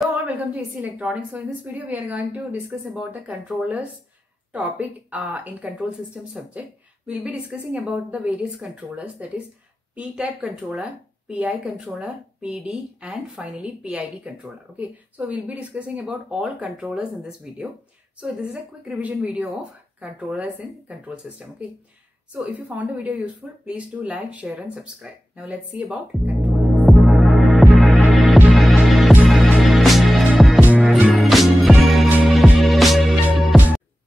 Hello all, welcome to AC Electronics. So in this video we are going to discuss about the controllers topic in control system subject. We'll be discussing about the various controllers, that is P-type controller, PI controller, PD and finally PID controller. Okay, so we'll be discussing about all controllers in this video. So this is a quick revision video of controllers in control system. Okay, so if you found the video useful, please do like, share and subscribe. Now let's see about controllers.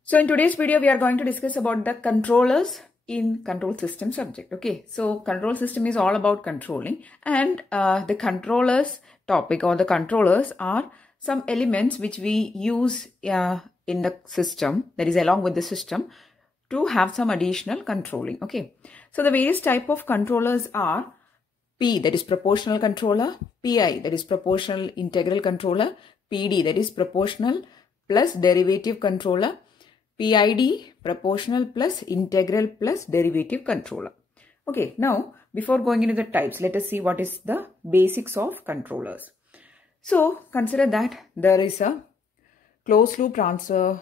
So in today's video, we are going to discuss about the controllers in control system subject. Okay, so control system is all about controlling, and the controllers topic or the controllers are some elements which we use in the system, that is along with the system, to have some additional controlling. Okay, so the various type of controllers are P, that is proportional controller, PI, that is proportional integral controller, PD, that is proportional plus derivative controller, PID, proportional plus integral plus derivative controller. Okay, now before going into the types, let us see what is the basics of controllers. So consider that there is a closed loop transfer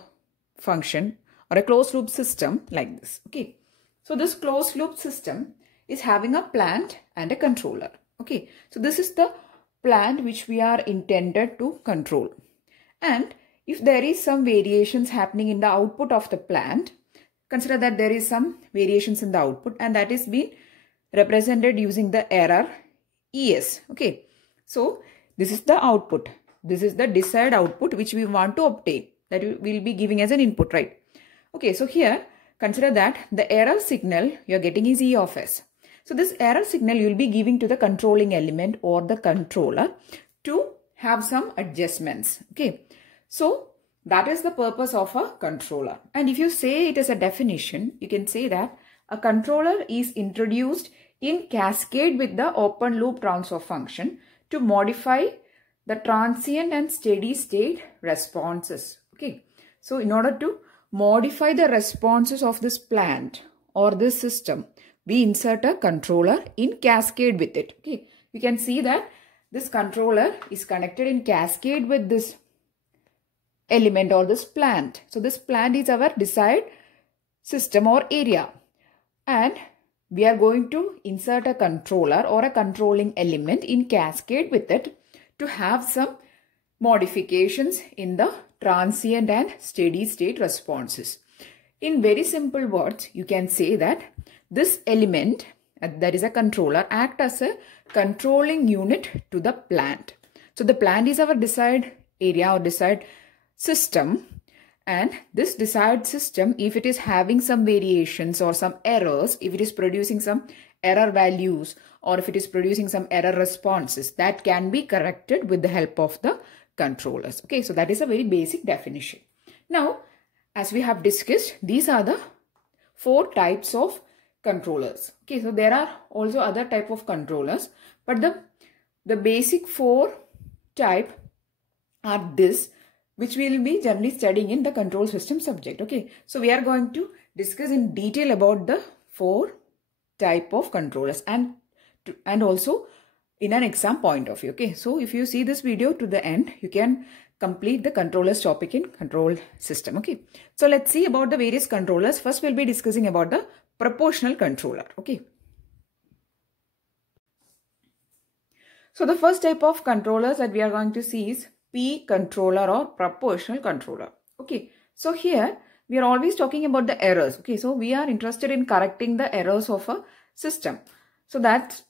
function or a closed loop system like this. Okay, so this closed loop system is having a plant and a controller. Okay, so this is the plant which we are intended to control, and if there is some variations happening in the output of the plant, consider that there is some variations in the output and that is being represented using the error ES. Okay, so this is the output. This is the desired output which we want to obtain, that we will be giving as an input, right? Okay, so here consider that the error signal you are getting is E of S. So this error signal you will be giving to the controlling element or the controller to have some adjustments. Okay, so that is the purpose of a controller. And if you say it as a definition, you can say that a controller is introduced in cascade with the open loop transfer function to modify the transient and steady state responses. Okay, so in order to modify the responses of this plant or this system, we insert a controller in cascade with it. Okay, you can see that this controller is connected in cascade with this element or this plant. So this plant is our desired system or area, and we are going to insert a controller or a controlling element in cascade with it to have some modifications in the transient and steady state responses. In very simple words, you can say that this element, that is a controller, act as a controlling unit to the plant. So the plant is our desired area or desired system, and this desired system, if it is having some variations or some errors, if it is producing some error values or if it is producing some error responses, that can be corrected with the help of the controllers. Okay, so that is a very basic definition. Now, as we have discussed, these are the 4 types of controllers. Okay, so there are also other type of controllers, but the basic 4 type are this, which we will be generally studying in the control system subject. Okay, so we are going to discuss in detail about the 4 type of controllers and also in an exam point of view. Okay, so if you see this video to the end, you can complete the controllers topic in control system. Okay, so let's see about the various controllers. First, we'll be discussing about the proportional controller. Okay, so the first type of controllers that we are going to see is P controller or proportional controller. Okay, so here we are always talking about the errors. Okay, so we are interested in correcting the errors of a system. So that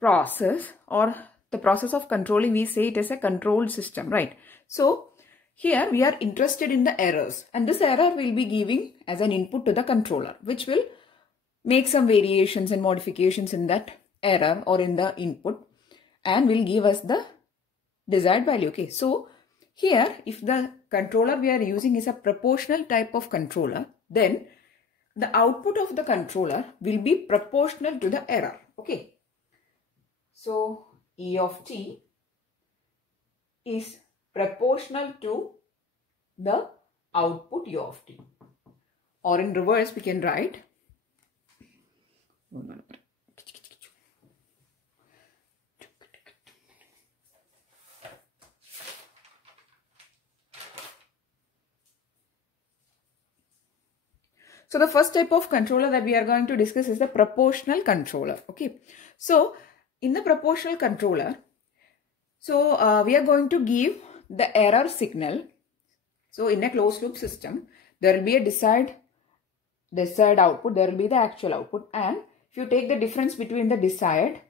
process or the process of controlling, we say it as a controlled system, right? So here we are interested in the errors, and this error will be giving as an input to the controller, which will make some variations and modifications in that error or in the input and will give us the desired value. Okay, so here if the controller we are using is a proportional type of controller, then the output of the controller will be proportional to the error. Okay, so E of t is proportional to the output U of t, or in reverse we can write So the first type of controller that we are going to discuss is the proportional controller. Okay. So in the proportional controller, so we are going to give the error signal. So in a closed loop system, there will be a desired output, there will be the actual output, and if you take the difference between the desired,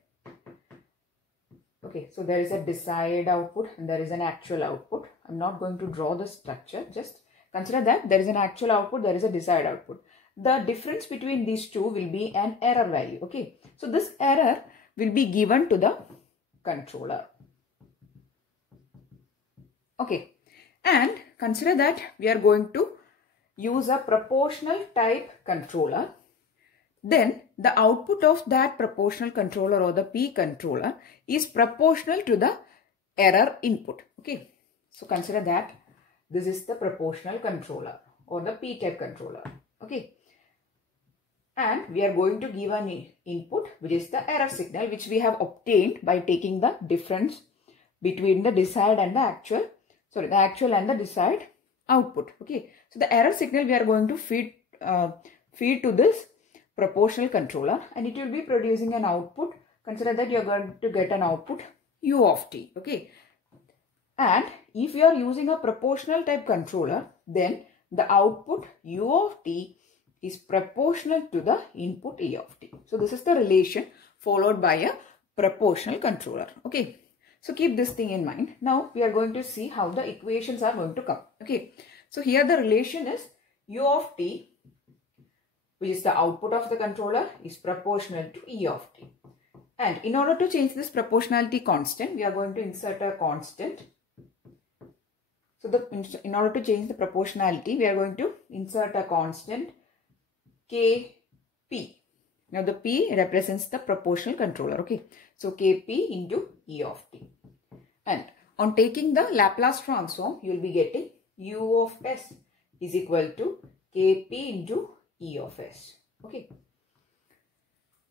okay, so there is a desired output and there is an actual output. I'm not going to draw the structure, just consider that there is an actual output, there is a desired output. The difference between these two will be an error value. Okay, so this error will be given to the controller. Okay, and consider that we are going to use a proportional type controller. Then the output of that proportional controller or the P controller is proportional to the error input. Okay, so consider that this is the proportional controller or the P type controller. Okay, and we are going to give an input which is the error signal, which we have obtained by taking the difference between the desired and the actual, sorry, the actual and the desired output. Okay, so the error signal we are going to feed to this proportional controller, and it will be producing an output. Consider that you are going to get an output U of t. Okay, and if you are using a proportional type controller, then the output U of t is proportional to the input E of t. So this is the relation followed by a proportional controller. Okay, so keep this thing in mind. Now we are going to see how the equations are going to come. Okay, so here the relation is U of t, which is the output of the controller, is proportional to E of t. And in order to change this proportionality constant, we are going to insert a constant. So in order to change the proportionality, we are going to insert a constant Kp. Now the P represents the proportional controller. Okay, so Kp into E of t. And on taking the Laplace transform, you will be getting U of s is equal to Kp into E of s. Okay.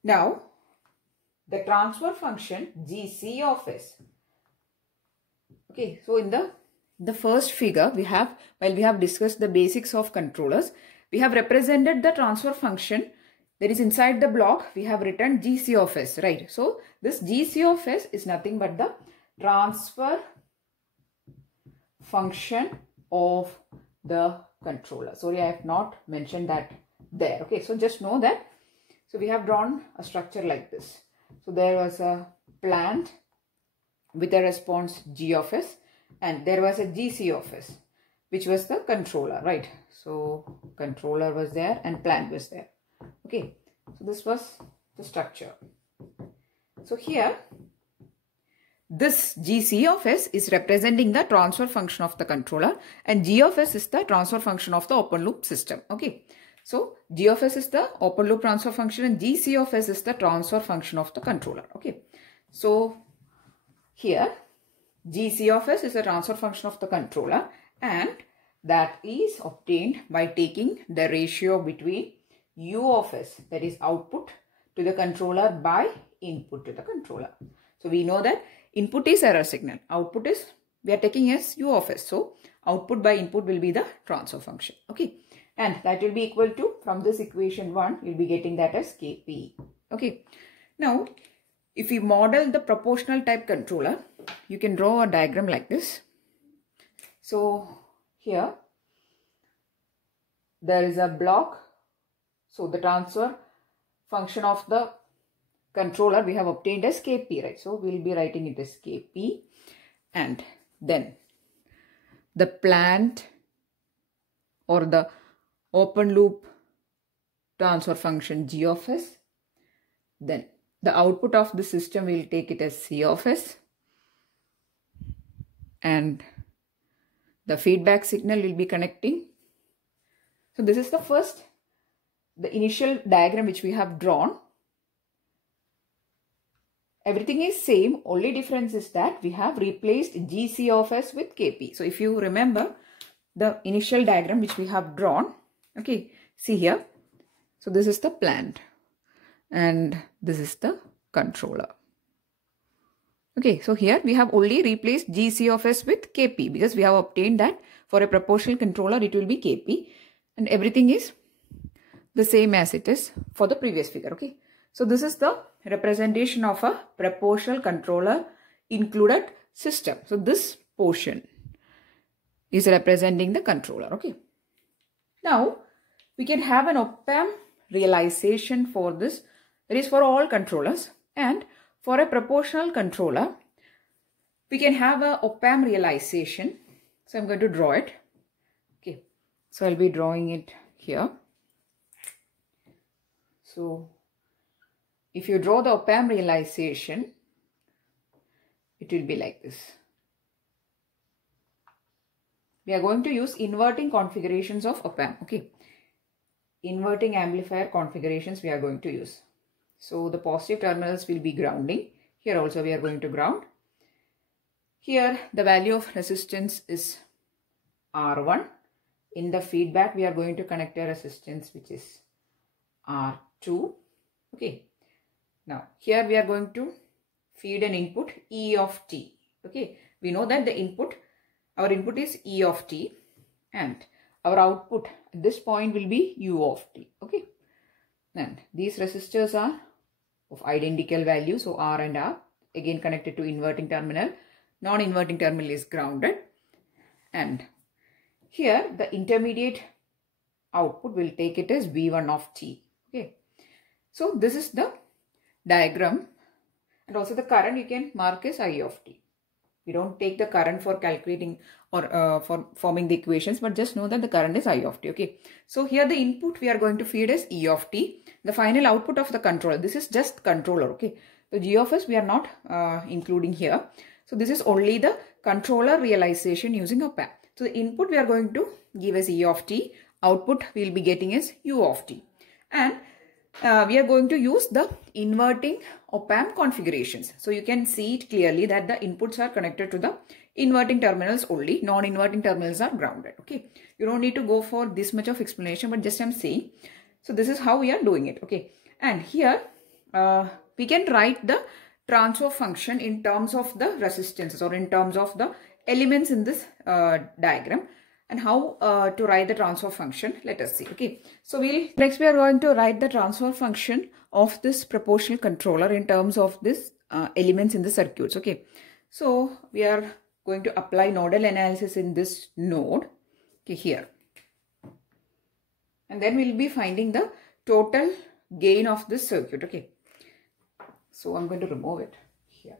Now the transfer function Gc of s. Okay, so in the first figure we have, while we have discussed the basics of controllers, we have represented the transfer function that is inside the block. We have written Gc of s, right? So this Gc of s is nothing but the transfer function of the controller. Sorry, I have not mentioned that there. Okay, so just know that. So we have drawn a structure like this. So there was a plant with a response G of s, and there was a Gc of s, which was the controller, right? So controller was there and plant was there. Okay, so this was the structure. So here this Gc of s is representing the transfer function of the controller, and G of s is the transfer function of the open loop system. Okay, so G of s is the open loop transfer function and Gc of s is the transfer function of the controller. Okay, so here Gc of s is a transfer function of the controller, and that is obtained by taking the ratio between U of s, that is output to the controller, by input to the controller. So we know that input is error signal, output is, we are taking as U of s. So output by input will be the transfer function. Okay, and that will be equal to, from this equation 1, you will be getting that as Kp. Okay, now if we model the proportional type controller, you can draw a diagram like this. So here there is a block. So the transfer function of the controller we have obtained as Kp, right? So we will be writing it as Kp, and then the plant or the open loop transfer function G of s. Then the output of the system, we will take it as C of s, and the feedback signal will be connecting. So this is the initial diagram which we have drawn. Everything is same, only difference is that we have replaced Gc of s with Kp. So if you remember the initial diagram which we have drawn, okay, see here. So this is the plant and this is the controller. Okay, so here we have only replaced Gc of s with Kp because we have obtained that for a proportional controller it will be Kp, and everything is the same as it is for the previous figure. Okay. So this is the representation of a proportional controller included system. So this portion is representing the controller. Okay. Now we can have an op-amp realization for this. That is for all controllers, and for a proportional controller we can have a op-amp realization. So I'm going to draw it. Okay. So I'll be drawing it here. So if you draw the op-amp realization, it will be like this. We are going to use inverting configurations of op-amp. Okay. Inverting amplifier configurations we are going to use. So the positive terminals will be grounding. Here also we are going to ground. Here the value of resistance is R1. In the feedback we are going to connect a resistance which is R2. Okay. Now here we are going to feed an input E of t. Okay. We know that our input is E of t, and our output at this point will be U of t. Okay. And these resistors are of identical value. So R and R again connected to inverting terminal. Non-inverting terminal is grounded. And here the intermediate output will take it as V1 of t. Okay. So this is the diagram, and also the current you can mark as I of t. We don't take the current for calculating or for forming the equations, but just know that the current is I of t. Okay. So here the input we are going to feed is E of t. The final output of the controller. This is just controller. Okay. So G of S we are not including here. So this is only the controller realization using op-amp. So the input we are going to give as E of t. Output we will be getting as U of t. And we are going to use the inverting op-amp configurations. So you can see it clearly that the inputs are connected to the inverting terminals only. Non-inverting terminals are grounded. Okay. You don't need to go for this much of explanation, but just I'm saying. So this is how we are doing it. Okay. And here we can write the transfer function in terms of the resistances or in terms of the elements in this diagram. And how to write the transfer function, let us see. Okay, so next we are going to write the transfer function of this proportional controller in terms of this elements in the circuits. Okay, so we are going to apply nodal analysis in this node. Okay, here, and then we'll be finding the total gain of this circuit. Okay, so I'm going to remove it here.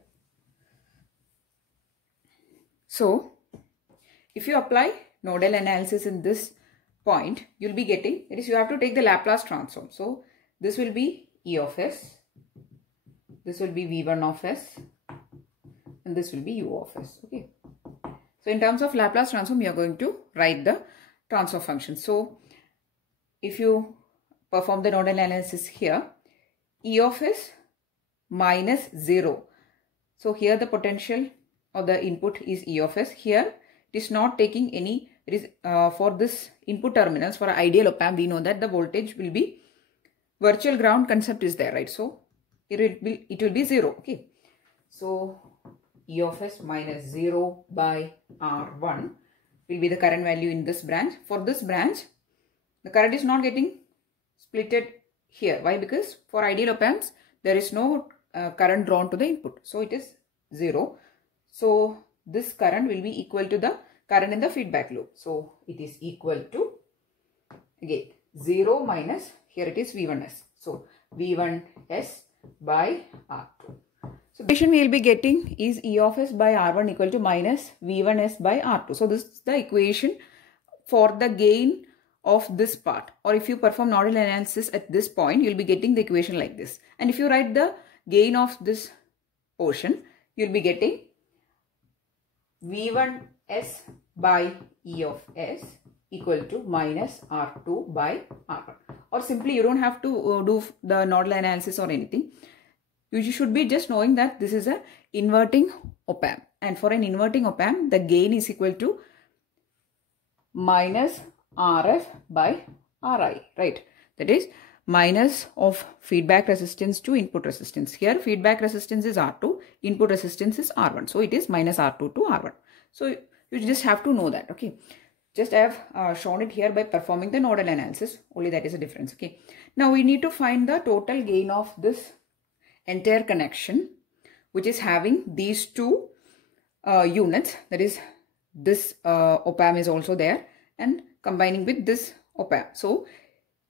So if you apply nodal analysis in this point, you'll be getting, that is, you have to take the Laplace transform. So this will be E of S, this will be V1 of S, and this will be U of S. Okay. So in terms of Laplace transform, you are going to write the transfer function. So if you perform the nodal analysis here, E of S minus 0. So here the potential or the input is E of S. Here it is not taking any, it is for this input terminals for ideal op-amp, we know that the voltage will be, virtual ground concept is there, right? So it will be 0. Okay. So E of S minus 0 by R1 will be the current value in this branch. For this branch, the current is not getting splitted here. Why? Because for ideal op-amps, there is no current drawn to the input. So it is 0. So this current will be equal to the current in the feedback loop. So it is equal to, again, 0 minus, here it is V1S. So V1S by R2. So the equation we will be getting is E of S by R1 equal to minus V1S by R2. So this is the equation for the gain of this part. Or if you perform nodal analysis at this point, you will be getting the equation like this. And if you write the gain of this portion, you will be getting V1S by E of S equal to minus R2 by R1. Or simply you don't have to do the nodal analysis or anything. You should be just knowing that this is a inverting op-amp. And for an inverting op-amp, the gain is equal to minus RF by RI, right? That is minus of feedback resistance to input resistance. Here feedback resistance is R2, input resistance is R1. So it is minus R2 to R1. So you just have to know that. Okay. Just I have shown it here by performing the nodal analysis. Only that is a difference. Okay. Now we need to find the total gain of this entire connection, which is having these two units. That is, this op-amp is also there and combining with this op-amp. So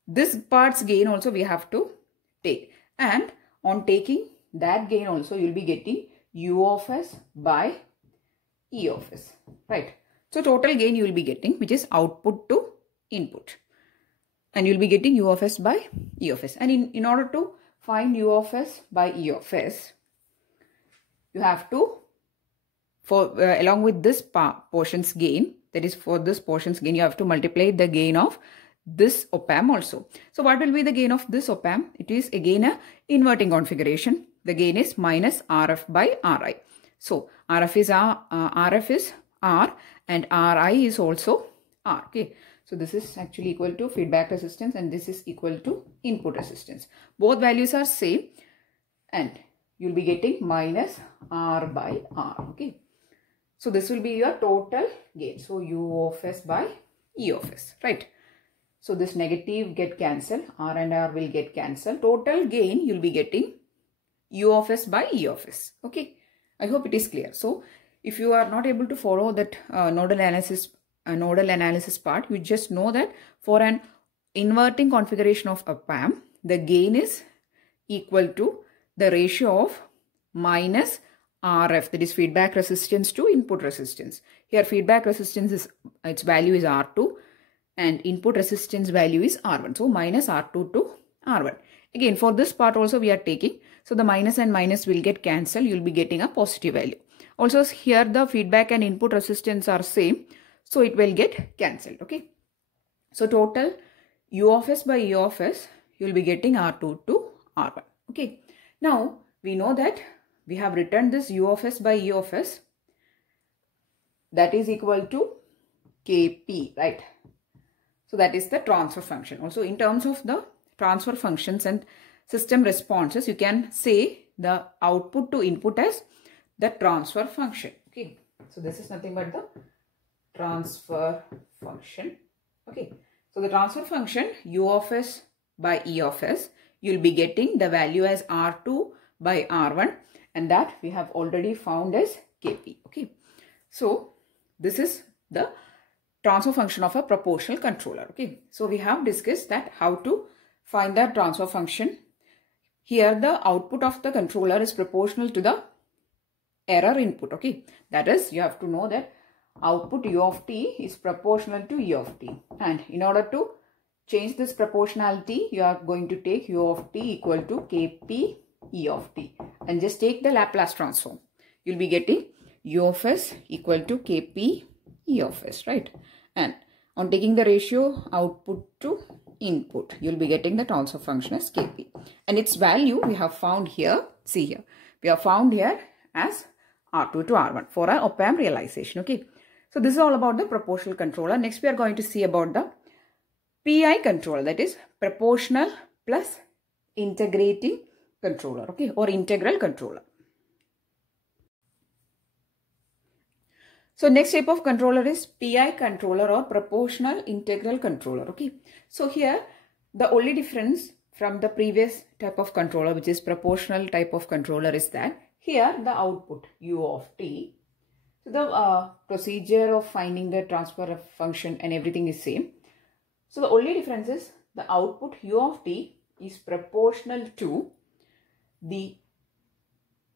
this part's gain also we have to take, and on taking that gain also you will be getting U of S by E of S, right? So total gain you will be getting, which is output to input, and you will be getting U of S by E of S. And in order to find U of S by E of S, you have to, along with this portion's gain, that is for this portion's gain, you have to multiply the gain of this op-amp also. So what will be the gain of this op-amp? It is again a inverting configuration. The gain is minus RF by RI. So RF is R and RI is also R. Okay. So this is actually equal to feedback resistance and this is equal to input resistance. Both values are same and you'll be getting minus R by R. Okay. So this will be your total gain. So U of S by E of S, right? So this negative get cancelled. R and R will get cancelled. Total gain you'll be getting U of S by E of S. Okay. I hope it is clear. So if you are not able to follow that nodal analysis part, you just know that for an inverting configuration of op-amp, the gain is equal to the ratio of minus RF, that is feedback resistance to input resistance. Here feedback resistance is, its value is R2 and input resistance value is R1. So minus R2 to R1. Again, for this part also we are taking, so the minus and minus will get cancelled. You will be getting a positive value. Also here the feedback and input resistance are same, so it will get cancelled. Okay. So total U of S by E of S, you will be getting R2 to R1. Okay. Now we know that we have written this U of S by E of S, that is equal to Kp, right? So that is the transfer function. Also in terms of the transfer functions and system responses, you can say the output to input as the transfer function. Okay. So this is nothing but the transfer function. Okay. So the transfer function U of S by E of S, you will be getting the value as R2 by R1, and that we have already found as Kp. Okay. So this is the transfer function of a proportional controller. Okay. So we have discussed that how to find the transfer function. Here the output of the controller is proportional to the error input. Okay. That is, you have to know that output U of t is proportional to E of t. And in order to change this proportionality, you are going to take U of t equal to Kp E of t. And just take the Laplace transform. You'll be getting U of S equal to Kp E of S, right? And on taking the ratio output to input, you'll be getting the transfer function as Kp. And its value we have found here, see here, we have found here as R2 to R1 for our op-amp realization. Okay. So this is all about the proportional controller. Next we are going to see about the PI controller, that is proportional plus integrating controller, okay, or integral controller. So next type of controller is PI controller or proportional integral controller. Okay. So here the only difference from the previous type of controller, which is proportional type of controller, is that here the output U of t, so the procedure of finding the transfer function and everything is same. So the only difference is the output U of t is proportional to the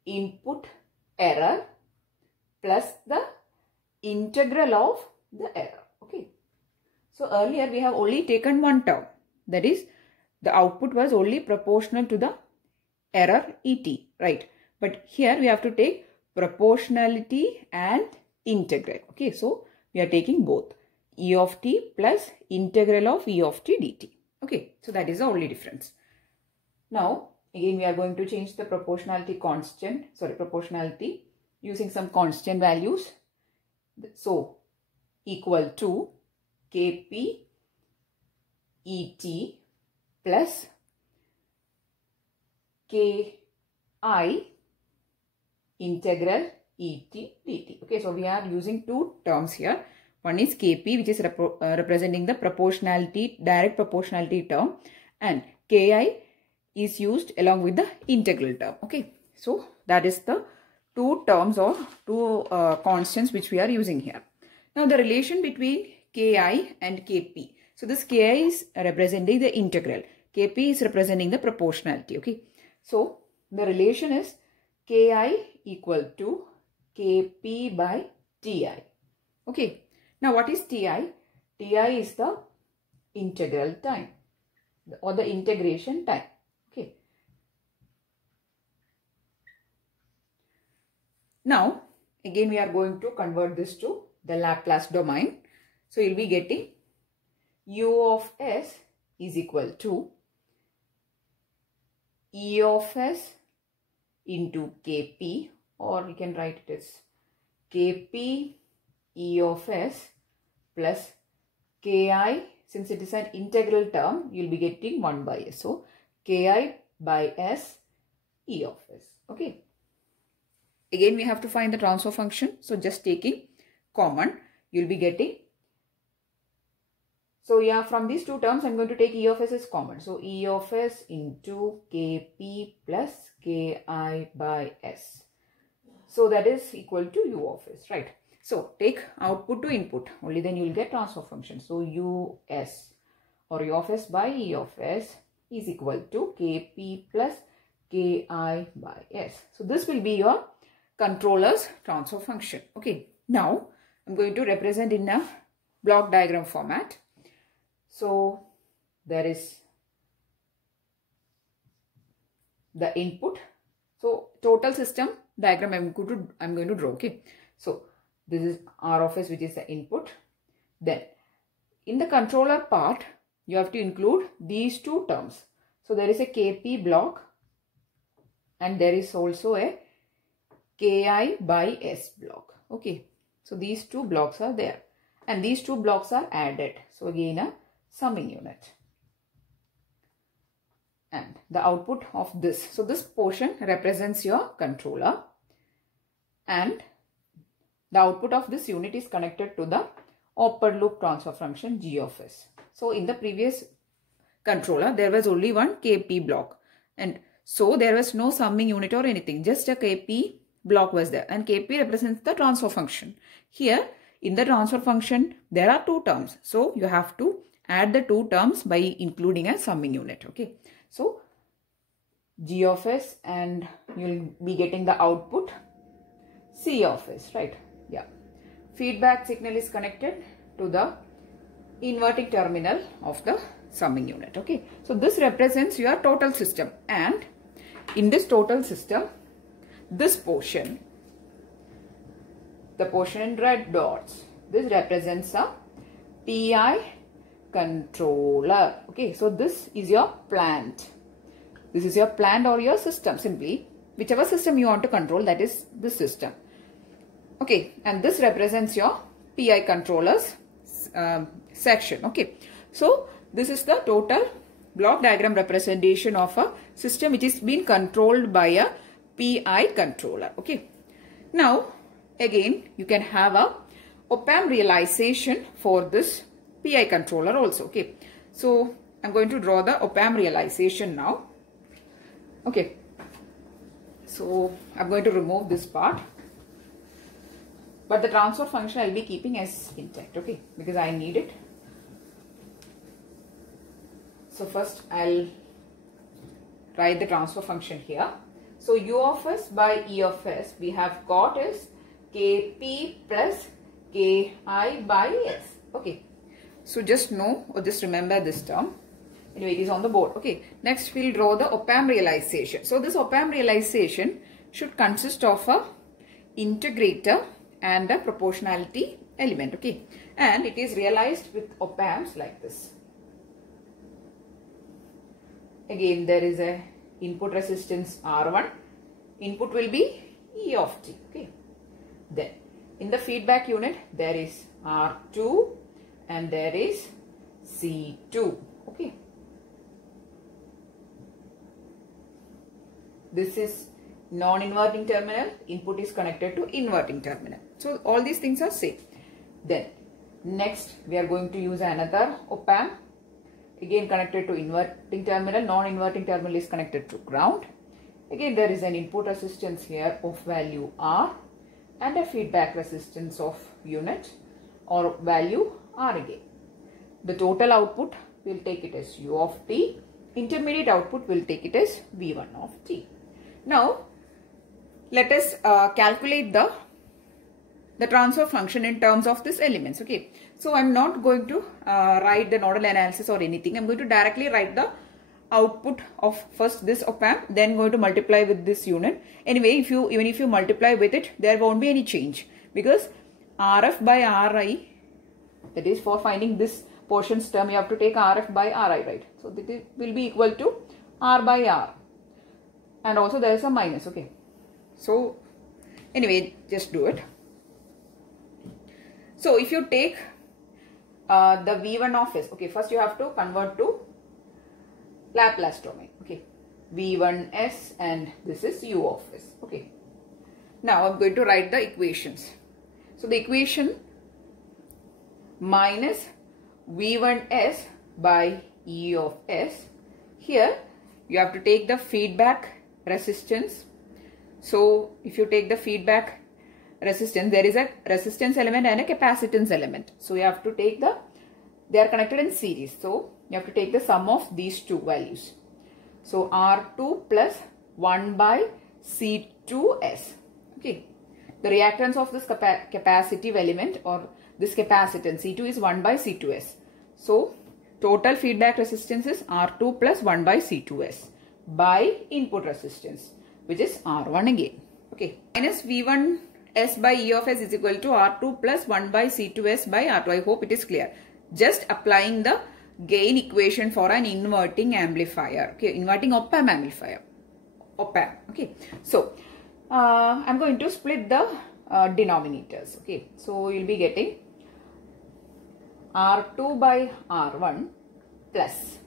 input error plus the integral of the error. Okay. So earlier we have only taken one term, that is the output was only proportional to the error et, right? But here we have to take proportionality and integral. Okay. So we are taking both E of t plus integral of E of t dt. Okay. So that is the only difference. Now again we are going to change the proportionality using some constant values. So equal to Kp Et plus Ki integral Et dt. Okay, so we are using two terms here. One is Kp, which is representing the proportionality, direct proportionality term, and Ki is used along with the integral term. Okay, so that is the two terms or two constants which we are using here. Now the relation between Ki and Kp. So this Ki is representing the integral. Kp is representing the proportionality. Okay, so the relation is Ki equal to Kp by Ti. Okay, now what is Ti? Ti is the integral time or the integration time. Okay. Now again we are going to convert this to the Laplace domain. So you'll be getting U of s is equal to E of s into Kp, or we can write it as Kp E of s plus Ki. Since it is an integral term, you'll be getting 1 by s. So Ki by s E of s. Okay. Again, we have to find the transfer function. So just taking common, you'll be getting. So yeah, from these two terms, I'm going to take E of s as common. So E of s into Kp plus Ki by s. So that is equal to U of s, right? So take output to input. Only then you will get transfer function. So Us or U of s by E of s is equal to Kp plus Ki by s. So this will be your controller's transfer function. Okay. Now I'm going to represent in a block diagram format. So there is the input. So total system diagram I'm going to draw. Okay. So this is R of s, which is the input. Then in the controller part, you have to include these two terms. So there is a Kp block and there is also a Ki by s block. Okay. So these two blocks are there and these two blocks are added. So again a summing unit. And the output of this. So this portion represents your controller and the output of this unit is connected to the open loop transfer function G of s. So in the previous controller, there was only one Kp block. And so there was no summing unit or anything. Just a Kp block was there. And Kp represents the transfer function. Here in the transfer function, there are two terms. So you have to add the two terms by including a summing unit. Okay. So G of s and you'll be getting the output C of s, right? Yeah. Feedback signal is connected to the inverting terminal of the summing unit. Okay. So this represents your total system, and in this total system, this portion, the portion in red dots, this represents a PI controller. Okay. So this is your plant. This is your plant or your system. Simply whichever system you want to control, that is the system. Okay, and this represents your PI controllers section. Okay, so this is the total block diagram representation of a system which is being controlled by a PI controller. Okay, now again you can have a op-amp realization for this PI controller also. Okay, so I'm going to draw the op-amp realization now. Okay, so I'm going to remove this part. But the transfer function I'll be keeping as intact, okay, because I need it. So first I'll write the transfer function here. So U of s by E of s we have got is Kp plus Ki by s. Okay, so just know or just remember this term. Anyway, it is on the board. Okay, next we'll draw the op-amp realization. So this op-amp realization should consist of a integrator and a proportionality element. Okay, and it is realized with op-amps like this. Again, there is a input resistance R1. Input will be E of t. Okay, then in the feedback unit there is R2 and there is C2. Okay, this is non-inverting terminal, input is connected to inverting terminal. So all these things are same. Then Next, we are going to use another op-amp. Again connected to inverting terminal. Non-inverting terminal is connected to ground. Again, there is an input resistance here of value R and a feedback resistance of unit or value R again. The total output will take it as U of t. Intermediate output will take it as V1 of t. Now, let us calculate the transfer function in terms of these elements. Okay, so I'm not going to write the nodal analysis or anything. I'm going to directly write the output of first this op-amp, then going to multiply with this unit. Anyway, even if you multiply with it, there won't be any change because RF by RI, that is for finding this portion's term, you have to take RF by RI, right? So that will be equal to R by R, and also there is a minus. Okay, so anyway, just do it. So if you take the V1 of S, okay, first you have to convert to Laplace domain. Okay, V1S and this is U of S. Okay, now I'm going to write the equations. So the equation minus V1S by E of S. Here you have to take the feedback resistance. So if you take the feedback resistance, there is a resistance element and a capacitance element. So you have to take they are connected in series. So you have to take the sum of these two values. So R2 plus 1 by C2S. Okay. The reactance of this capacitive element or this capacitance C2 is 1 by C2S. So total feedback resistance is R2 plus 1 by C2S by input resistance, which is R1 again. Okay. Minus V1S by E of S is equal to R2 plus 1 by C2S by R2. I hope it is clear. Just applying the gain equation for an inverting amplifier. Okay, inverting op-amp amplifier. Op-amp. Okay. So I'm going to split the denominators. Okay. So you'll be getting R2 by R1 plus,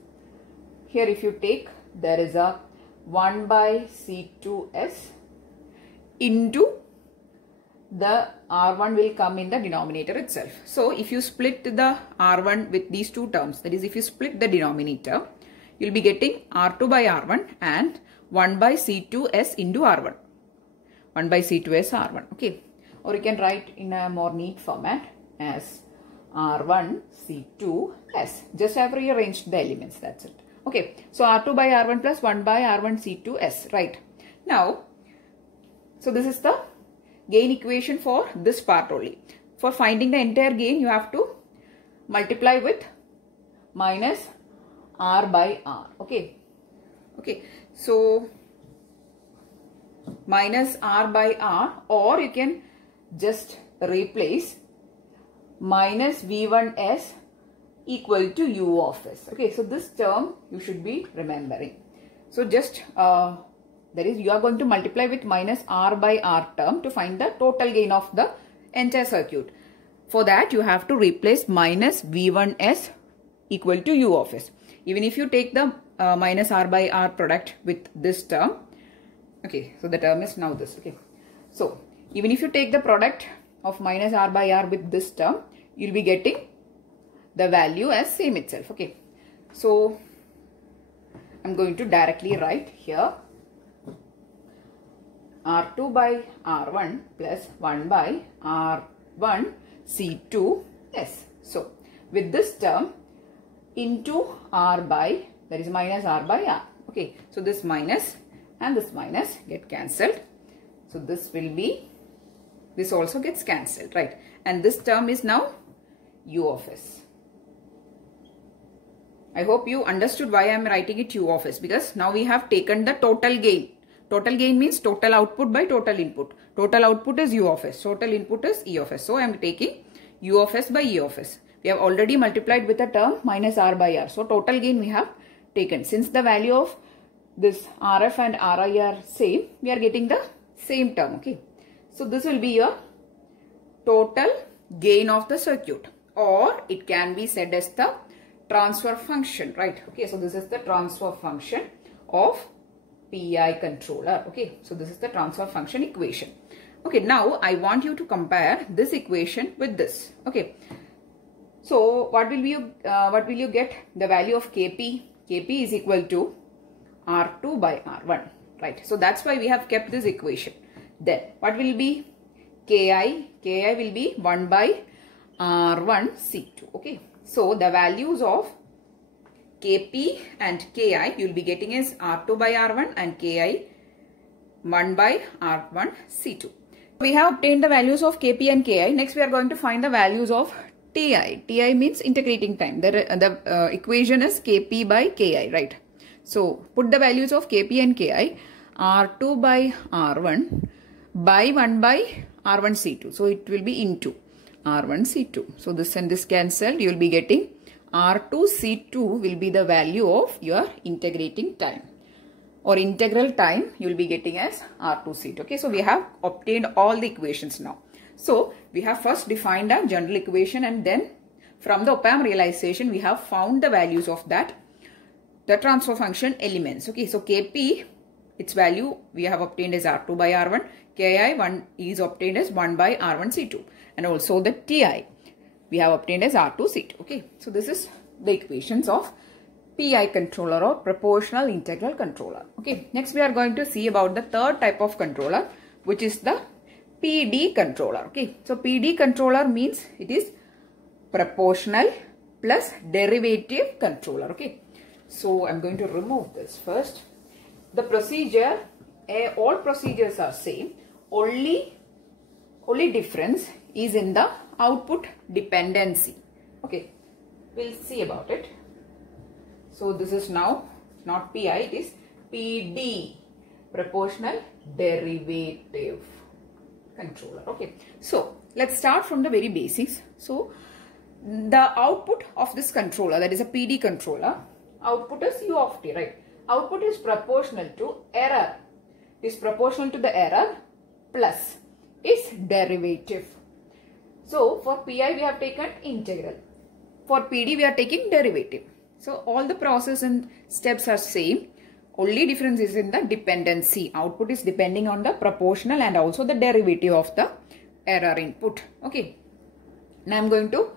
here if you take, there is a 1 by C2S into the R1 will come in the denominator itself. So if you split the R1 with these two terms, that is if you split the denominator, you'll be getting R2 by R1 and 1 by C2S into R1. 1 by C2S R1. Okay. Or you can write in a more neat format as R1 C2S. Just have rearranged the elements. That's it. Okay. So R2 by R1 plus 1 by R1 C2S. Right. Now, so this is the gain equation for this part only. For finding the entire gain, you have to multiply with minus R by R. Okay. Okay. So minus R by R, or you can just replace minus V1S equal to U of S. Okay. So this term you should be remembering. So just that is, you are going to multiply with minus R by R term to find the total gain of the entire circuit. For that, you have to replace minus V1S equal to U of S. Even if you take the minus R by R product with this term, okay, so the term is now this. Okay, so even if you take the product of minus R by R with this term, you'll be getting the value as same itself. Okay, so I'm going to directly write here R2 by R1 plus 1 by R1 C2S. So with this term into R by, that is minus R by R. Okay, so this minus and this minus get cancelled. So this will be, this also gets cancelled, right? And this term is now U of S. I hope you understood why I am writing it U of S, because now we have taken the total gain. Total gain means total output by total input. Total output is U of S. Total input is E of S. So I am taking U of S by E of S. We have already multiplied with a term minus R by R. So total gain we have taken. Since the value of this RF and RI are same, we are getting the same term. Okay. So this will be your total gain of the circuit, or it can be said as the transfer function, right? Okay. So this is the transfer function of PI controller. Okay, so this is the transfer function equation. Okay, now I want you to compare this equation with this. Okay, So what will you get? The value of Kp. Kp is equal to R2 by R1, right? So that's why we have kept this equation. Then what will be Ki? Ki will be 1 by R1 C2. Okay. So the values of Kp and Ki you will be getting is R2 by R1 and Ki 1 by R1 C2. We have obtained the values of Kp and Ki. Next we are going to find the values of Ti. Ti means integrating time. The equation is Kp by Ki, right? So put the values of Kp and Ki, R2 by R1 by 1 by R1 C2. So it will be into R1 C2. So this and this cancelled. You will be getting R2 C2 will be the value of your integrating time, or integral time you will be getting as R2 C2. Okay, so we have obtained all the equations now. So we have first defined a general equation, and then from the op-amp realization we have found the values of that, the transfer function elements. Okay, so Kp, its value we have obtained as R2 by R1, Ki 1 is obtained as 1 by R1 C2, and also the Ti we have obtained as R2 C2. Okay, so this is the equations of PI controller, or proportional integral controller. Okay, next we are going to see about the third type of controller, which is the PD controller. Okay, so PD controller means it is proportional plus derivative controller. Okay, so I'm going to remove this first. The procedure, all procedures are same. Only difference is in the output dependency. Okay, we'll see about it. So this is now not PI, it is PD, proportional derivative controller. Okay, so let's start from the very basics. So the output of this controller, that is a PD controller, output is U of t, right? Output is proportional to error. It is proportional to the error plus its derivative. So for PI we have taken integral. For PD we are taking derivative. So all the process and steps are same. Only difference is in the dependency. Output is depending on the proportional and also the derivative of the error input. Okay. Now I am going to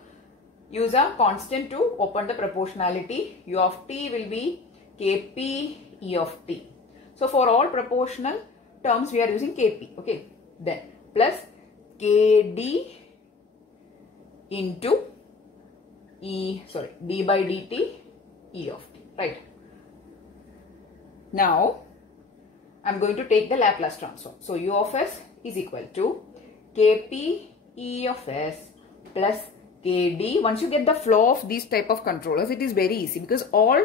use a constant to open the proportionality. U of t will be Kp E of t. So for all proportional terms we are using Kp. Okay. Then plus Kd into d by dt E of t, right? Now I am going to take the Laplace transform. So U of s is equal to Kp E of s plus Kd. Once you get the flow of these type of controllers, it is very easy because all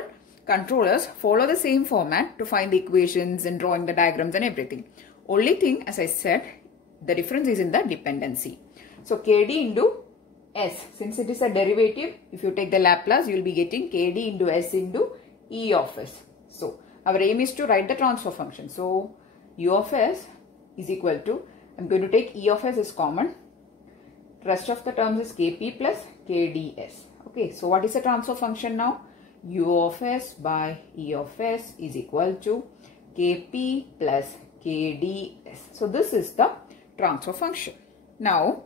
controllers follow the same format to find the equations and drawing the diagrams and everything. Only thing, as I said, the difference is in the dependency. So Kd into s, since it is a derivative, if you take the Laplace, you will be getting Kd into s into E of s. So our aim is to write the transfer function. So U of s is equal to, I am going to take E of s is common. Rest of the terms is Kp plus Kds. Okay, so what is the transfer function now? U of s by E of s is equal to Kp plus Kds. So this is the transfer function. Now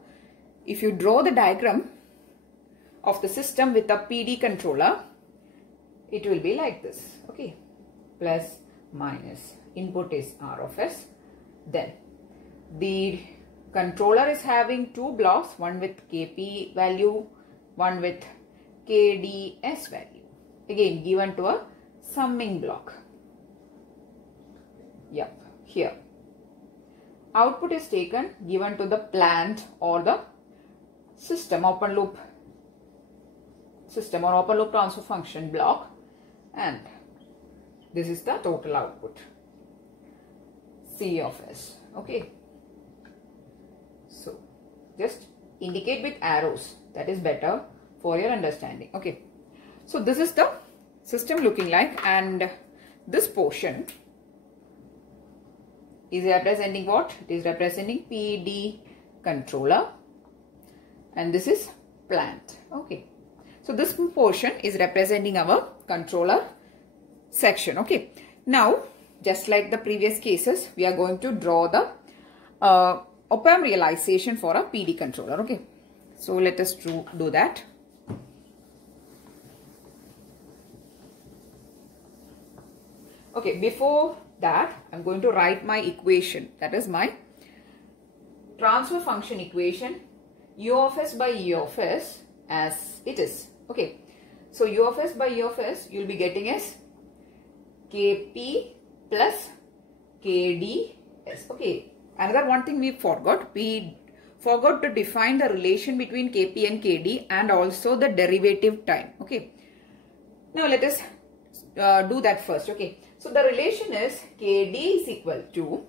if you draw the diagram of the system with a PD controller, it will be like this. Okay, plus minus, input is R of s. Then the controller is having two blocks, one with Kp value, one with Kds value, again given to a summing block. Yep, here output is taken given to the plant or the system open loop system or open loop transfer function block, and this is the total output C of s. Okay, so just indicate with arrows, that is better for your understanding. Okay, so this is the system looking like, and this portion is representing what? It is representing PD controller, and this is plant. Okay, so this portion is representing our controller section. Okay, now just like the previous cases, we are going to draw the op-amp realization for a PD controller. Okay, so let us do that. Okay, before that, I'm going to write my equation. That is my transfer function equation, U of S by E of S as it is. Okay, so U of S by E of S you'll be getting as Kp plus Kds. Okay, another one thing we forgot to define the relation between Kp and Kd and also the derivative time. Okay, now let us do that first. Okay, so the relation is Kd is equal to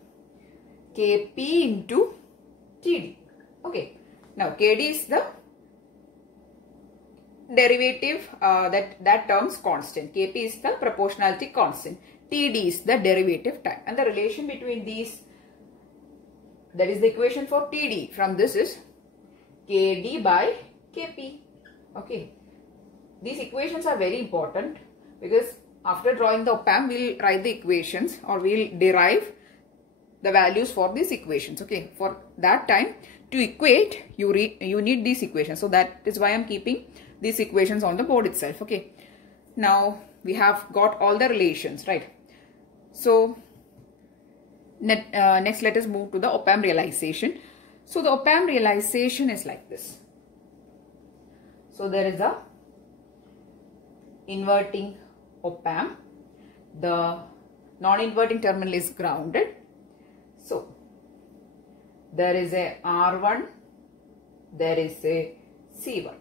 Kp into Td. Okay, now Kd is the derivative, that term's constant. Kp is the proportionality constant. Td is the derivative time. And the relation between these, that is the equation for Td from this is Kd by Kp. Okay, these equations are very important because after drawing the op-amp, we'll write the equations or we'll derive the values for these equations. Okay, for that time to equate, you need these equations. So that is why I'm keeping these equations on the board itself. Okay, now we have got all the relations, right? So next let us move to the op-amp realization. So the op-amp realization is like this. So there is a inverting op-amp. The non-inverting terminal is grounded. So there is a R1, there is a C1.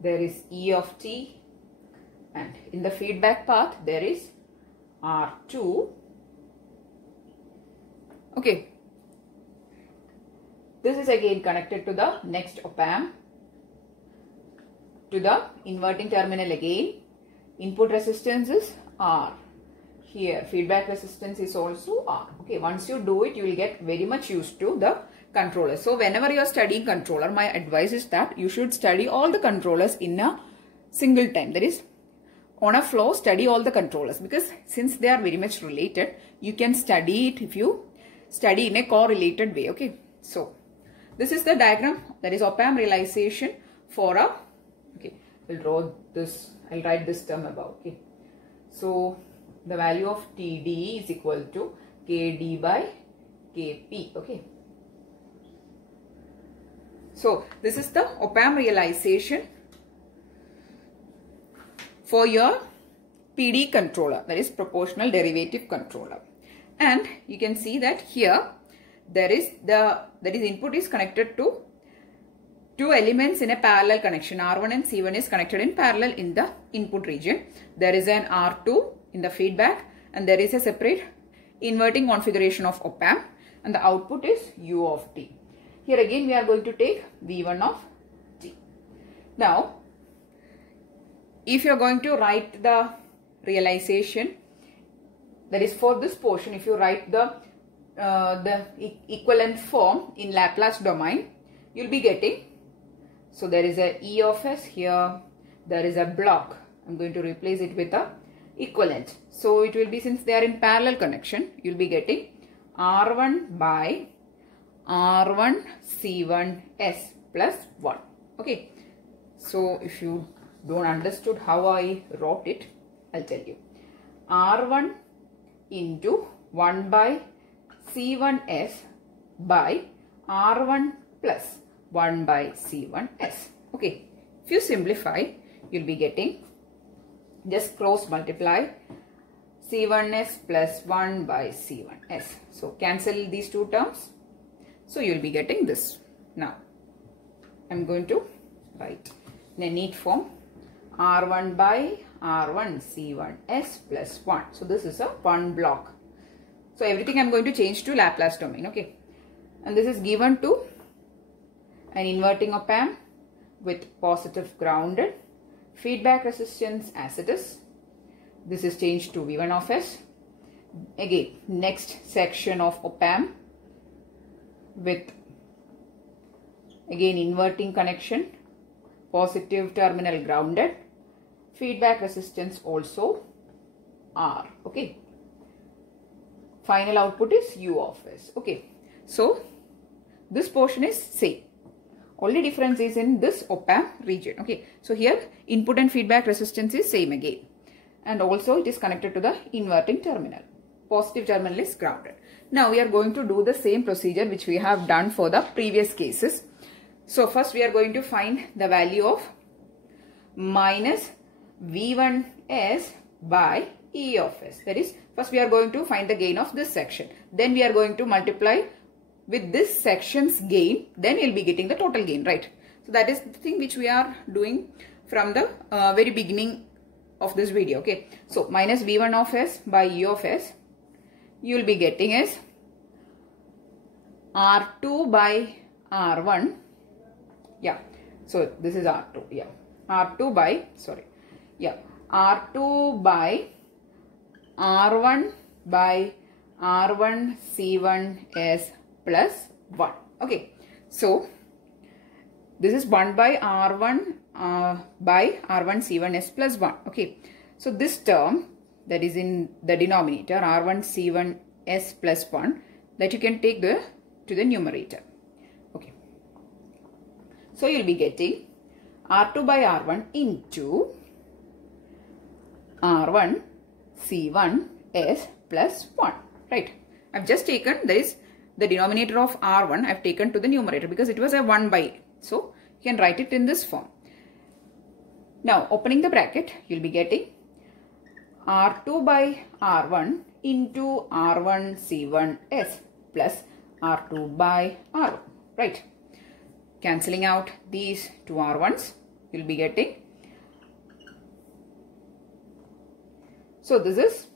There is E of T, and in the feedback path there is R2. Okay, this is again connected to the next op-amp, to the inverting terminal again. Input resistance is R. Here feedback resistance is also R. Okay, once you do it, you will get very much used to the controller. So whenever you are studying controller, my advice is that you should study all the controllers in a single time. That is, on a flow, study all the controllers, because since they are very much related, you can study it if you study in a correlated way. Okay, so this is the diagram, that is op-amp realization for a, okay, we'll draw this, I'll write this term above. Okay, so the value of Td is equal to Kd by Kp. Okay, so this is the op-amp realization for your PD controller, that is proportional derivative controller. And you can see that here there is input is connected to two elements in a parallel connection. R1 and C1 is connected in parallel in the input region. There is an R2 in the feedback, and there is a separate inverting configuration of op-amp, and the output is U of T. Here again we are going to take V1 of T. Now if you are going to write the realization, that is for this portion, if you write the equivalent form in Laplace domain, you will be getting, so there is a E of S here, there is a block, I'm going to replace it with a equivalent. So it will be, since they are in parallel connection, you will be getting R1 by R1 C1 S plus 1. Okay, so if you don't understood how I wrote it, I'll tell you. R1 into 1 by C1S by R1 plus 1 by C1S. Okay, if you simplify, you'll be getting, just cross multiply C1S plus 1 by C1S. So cancel these two terms. So you'll be getting this. Now I'm going to write in a neat form R1 by R1 C1S plus 1. So this is a one block. So everything I'm going to change to Laplace domain. Okay, and this is given to an inverting op-amp with positive grounded, feedback resistance as it is. This is changed to V1 of S. Again, next section of op-amp with again inverting connection, positive terminal grounded, feedback resistance also R. Okay, final output is U of S. Okay, so this portion is same. Only difference is in this op-amp region. Okay, so here input and feedback resistance is same again. and also it is connected to the inverting terminal. Positive terminal is grounded. Now we are going to do the same procedure which we have done for the previous cases. So first we are going to find the value of minus V1S by E of S. That is, first we are going to find the gain of this section. Then we are going to multiply with this section's gain. Then we will be getting the total gain, right? So that is the thing which we are doing from the very beginning of this video, okay? So minus V1 of S by E of S, you will be getting as R2 by R1. Yeah, so this is R2, yeah. R2 by, sorry, yeah, R2 by R1 by R1 C1 S plus 1. Okay, so this is 1 by R1 by R1 C1 S plus 1. Okay, so this term that is in the denominator R1 C1 S plus 1, that you can take to the numerator. Okay, so you will be getting R2 by R1 into R1 C1 S plus 1, right? I've just taken this, the denominator of R1 I've taken to the numerator because it was a 1 by, so you can write it in this form. Now opening the bracket, you'll be getting R2 by R1 into R1 C1 S plus R2 by R1, right? Cancelling out these two R1s, you'll be getting, so this is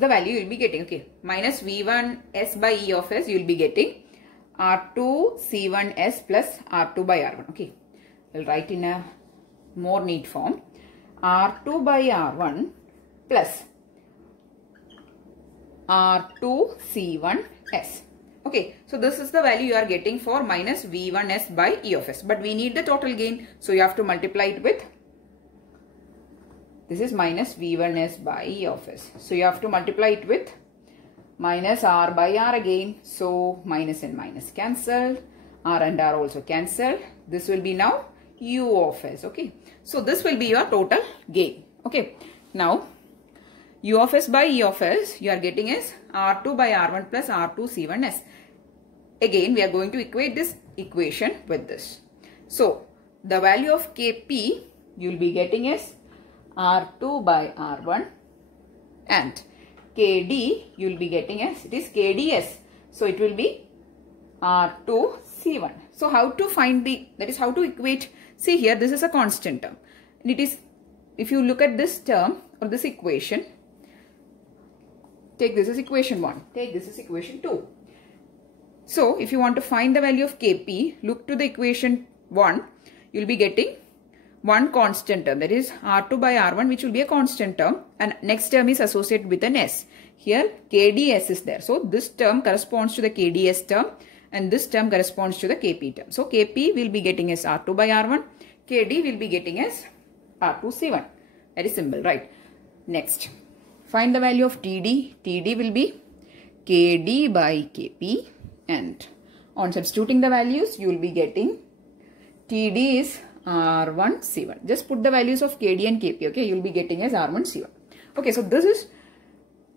the value you'll be getting, okay? Minus V1 S by E of S, you'll be getting R2 C1 S plus R2 by R1, okay? I'll write in a more neat form. R2 by R1 plus R2 C1 S. Okay, so this is the value you are getting for minus V1S by E of S. But we need the total gain, so you have to multiply it with, this is minus V1S by E of S. So you have to multiply it with minus R by R again. So minus and minus cancelled. R and R also cancelled. This will be now U of S. Okay, so this will be your total gain. Okay, now U of S by E of S you are getting is R2 by R1 plus R2 C1 S. Again we are going to equate this equation with this. So the value of Kp you will be getting is R2 by R1 and Kd you will be getting as, it is Kds. So it will be R2 C1. So how to find that is how to equate. See here, this is a constant term. And it is, if you look at this term or this equation, take this as equation 1, take this as equation 2. So if you want to find the value of Kp, look to the equation 1, you will be getting one constant term, that is R2 by R1, which will be a constant term, and next term is associated with an S. Here Kds is there. So this term corresponds to the Kds term and this term corresponds to the Kp term. So Kp will be getting as R2 by R1, Kd will be getting as R2 C1. Very simple, right? Next, find the value of Td. Td will be Kd by Kp, and on substituting the values you will be getting Td is R1 C1. Just put the values of Kd and Kp, okay? You will be getting as R1 C1. Okay, so this is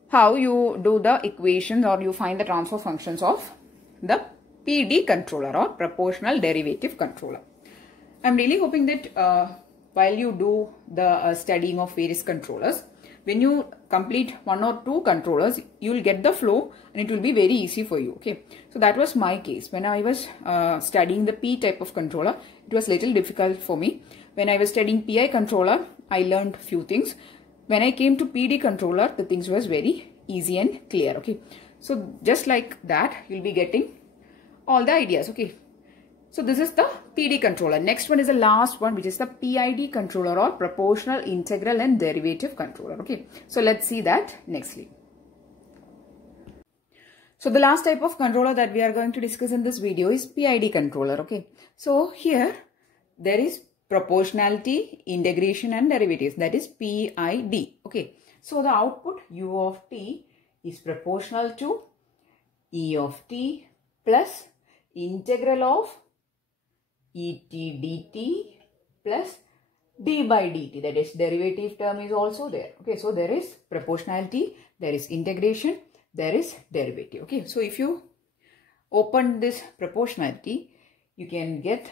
how you do the equations or you find the transfer functions of the PD controller or proportional derivative controller. I'm really hoping that while you do the studying of various controllers, when you complete one or two controllers, you will get the flow and it will be very easy for you. Okay, so that was my case. When I was studying the P type of controller, it was little difficult for me. When I was studying PI controller, I learned few things. When I came to PD controller, the things was very easy and clear. Okay, so just like that, you'll be getting all the ideas. Okay, so this is the PD controller. Next one is the last one, which is the PID controller or proportional integral and derivative controller. Okay, so let's see that nextly. So the last type of controller that we are going to discuss in this video is PID controller. Okay, so here there is proportionality, integration and derivatives, that is PID. Okay, so the output U of t is proportional to E of t plus integral of et dt plus d by dt, that is derivative term is also there. Okay, so there is proportionality, there is integration, there is derivative. Okay, so if you open this proportionality, you can get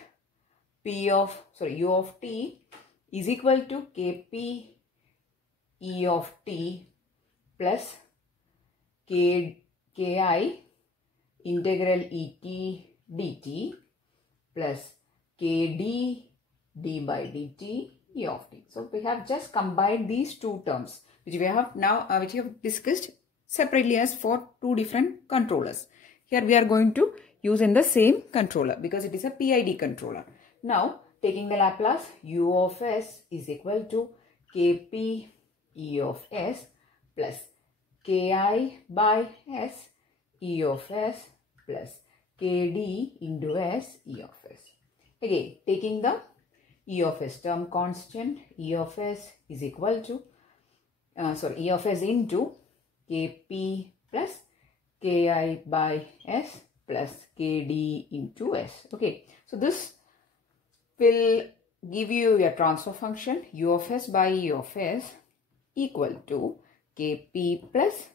u of t is equal to kp e of t plus ki integral et dt plus kd d by dt e of t. So we have just combined these two terms which we have now which we have discussed separately as for two different controllers. Here we are going to use in the same controller because it is a PID controller. Now taking the Laplace, u of s is equal to kp e of s plus ki by s e of s plus kd into s e of s. Again, taking the e of s term constant, e of s is equal to e of s into kp plus ki by s plus kd into s. Okay, so this will give you a transfer function u of s by e of s equal to kp plus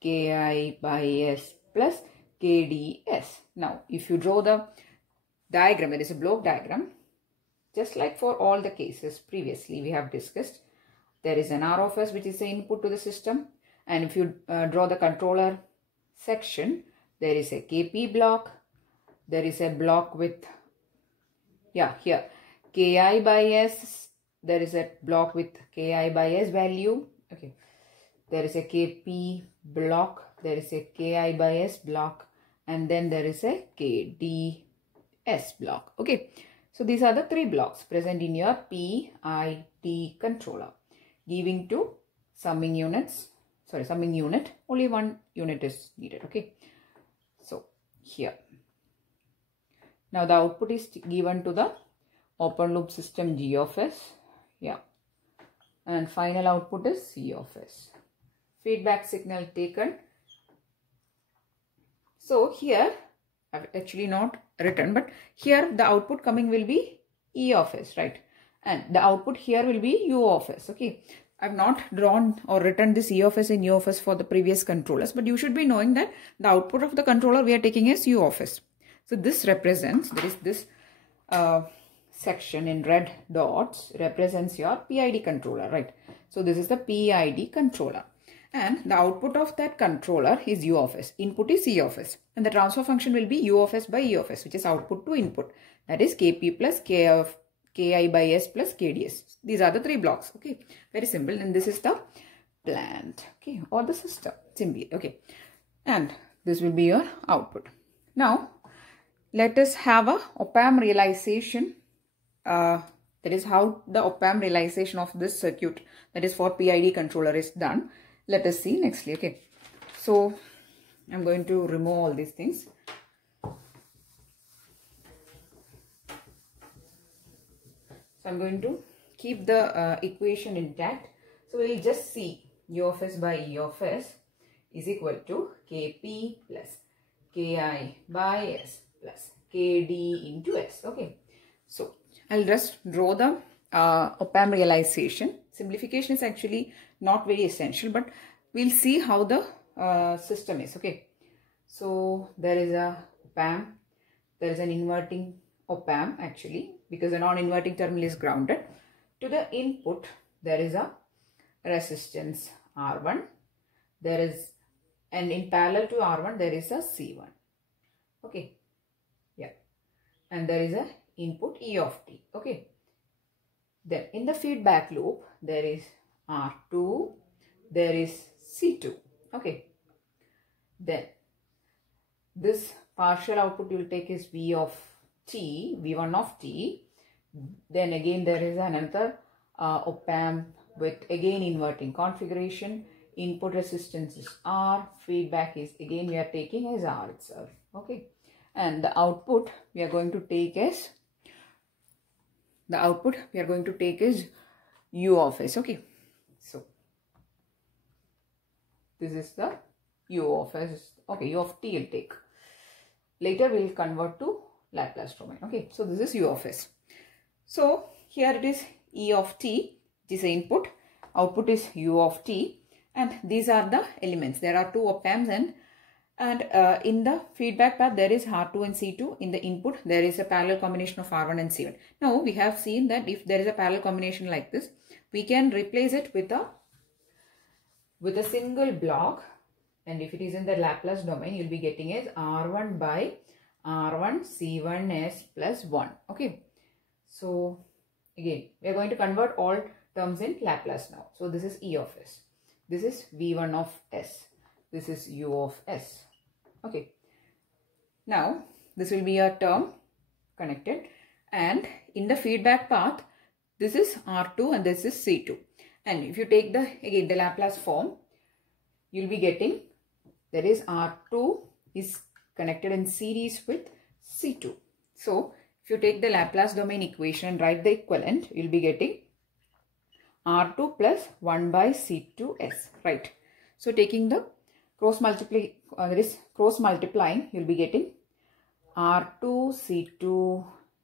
ki by s plus kds. Now if you draw the diagram, it is a block diagram, just like for all the cases previously we have discussed. There is an R of s which is the input to the system, and if you draw the controller section, there is a kp block, there is a block with here ki by s, there is a block with ki by s value. Okay, there is a kp block, there is a ki by s block, and then there is a kds block. Okay, so these are the three blocks present in your PID controller, giving to summing unit, only one unit is needed. Okay, so here now the output is given to the open loop system G of s, and final output is C of s. Feedback signal taken. So here I've actually not written, but here the output coming will be E of s, right? And the output here will be U of s. Okay, I've not drawn or written this E of s and U of s for the previous controllers, but you should be knowing that the output of the controller we are taking is U of s. So this represents, there is this section in red dots represents your PID controller, right? So this is the PID controller, and the output of that controller is U of s, input is E of s, and the transfer function will be U of s by E of s, which is output to input, that is kp plus ki by s plus kds. These are the three blocks. Okay, very simple, and this is the plant, okay, or the system simply. Okay, and this will be your output. Now let us have a op-amp realization. That is how the op-amp realization of this circuit, that is for PID controller, is done. Let us see nextly. Okay, so I'm going to remove all these things. So I'm going to keep the equation intact. So we'll just see U of s by E of s is equal to kp plus ki by s plus kd into s. Okay, so I'll just draw the op-amp realization. Simplification is actually not very essential, but we'll see how the system is. Okay, so there is a op-amp, there is an inverting op-amp actually, because the non-inverting terminal is grounded. To the input there is a resistance R1, there is, and in parallel to R1 there is a C1. Okay, and there is a input E of t. Okay, then in the feedback loop there is R2, there is C2. Okay, then this partial output you will take is V of t, V1 of t. Then again there is another op-amp with again inverting configuration. Input resistance is R, feedback is again we are taking as R itself. Okay, and the output we are going to take as U of s. Okay, so this is the U of s. Okay, U of t will take. Later we will convert to Laplace domain. Okay, so this is U of s. So here it is E of t, which is the input, output is U of t, and these are the elements. There are 2 op-amps, and in the feedback path there is R2 and C2. In the input there is a parallel combination of R1 and C1. Now we have seen that if there is a parallel combination like this, we can replace it with a single block, and if it is in the Laplace domain, you'll be getting as R1 by R1 C1s plus 1. Okay, so again we are going to convert all terms in Laplace now. So this is E of s, this is V1 of s, this is U of s. Okay, now this will be a term connected, and in the feedback path this is R2 and this is C2. And if you take the Laplace form, you'll be getting, there is R2 is connected in series with C2. So if you take the Laplace domain equation and write the equivalent, you'll be getting R2 plus 1 by C2s, right? So taking the cross multiplying, you'll be getting R2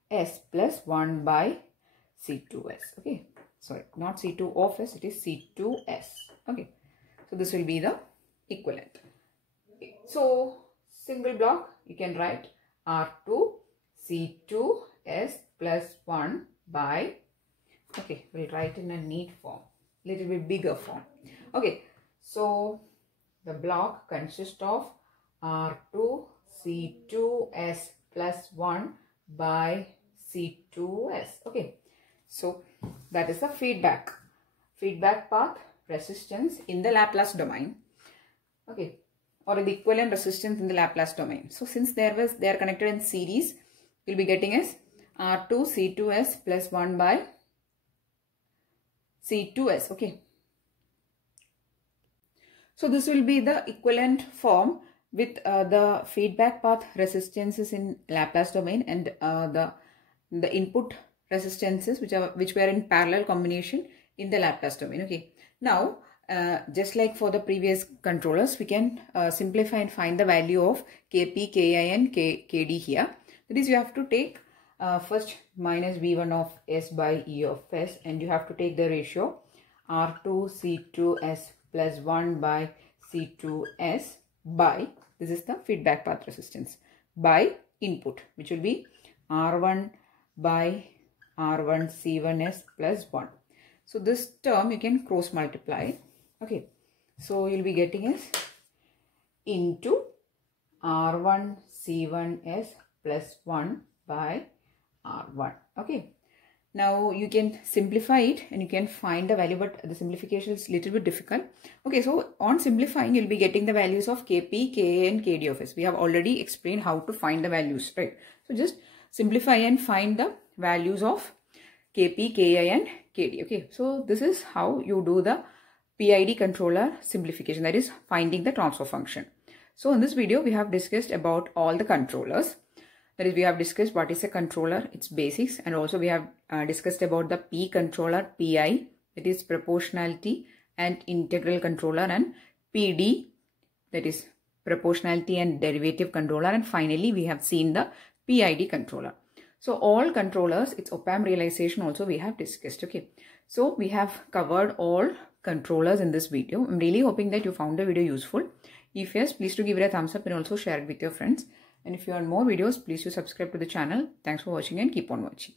C2s plus 1 by C2s. Okay, sorry, not C2 of s, it is C2s. Okay, so this will be the equivalent. Okay. So single block, you can write R2 C2s plus 1 by, okay, we'll write in a neat form, little bit bigger form. Okay, so the block consists of R2 C2s plus 1 by C2s. Okay, so that is the feedback path resistance in the Laplace domain. Okay, or the equivalent resistance in the Laplace domain. So since they are connected in series, you'll be getting as R2 C2s plus 1 by C2s. Okay, so this will be the equivalent form with the feedback path resistances in Laplace domain and the input resistances which were in parallel combination in the Laplace domain. Okay, now just like for the previous controllers, we can simplify and find the value of Kp, Ki and Kd here. That is, you have to take first minus V1 of s by E of s, and you have to take the ratio R2 C2s plus 1 by C2s by, this is the feedback path resistance, by input, which will be R1 by R1 C1s plus 1. So this term you can cross multiply. Okay, so you'll be getting as into R1 C1s plus 1 by R1. Okay, now you can simplify it and you can find the value, but the simplification is little bit difficult. Okay, so on simplifying, you'll be getting the values of Kp, Ka and Kd of s. We have already explained how to find the values, right? So just simplify and find the values of Kp, Ki and Kd. Okay, so this is how you do the PID controller simplification, that is finding the transfer function. So in this video, we have discussed about all the controllers. That is, we have discussed what is a controller, its basics, and also we have discussed about the P controller, PI, that is proportionality and integral controller, and PD, that is proportionality and derivative controller, and finally we have seen the PID controller. So all controllers, its op-amp realization also we have discussed. Okay, so we have covered all controllers in this video. I'm really hoping that you found the video useful. If yes, please do give it a thumbs up and also share it with your friends. And if you want more videos, please do subscribe to the channel. Thanks for watching and keep on watching.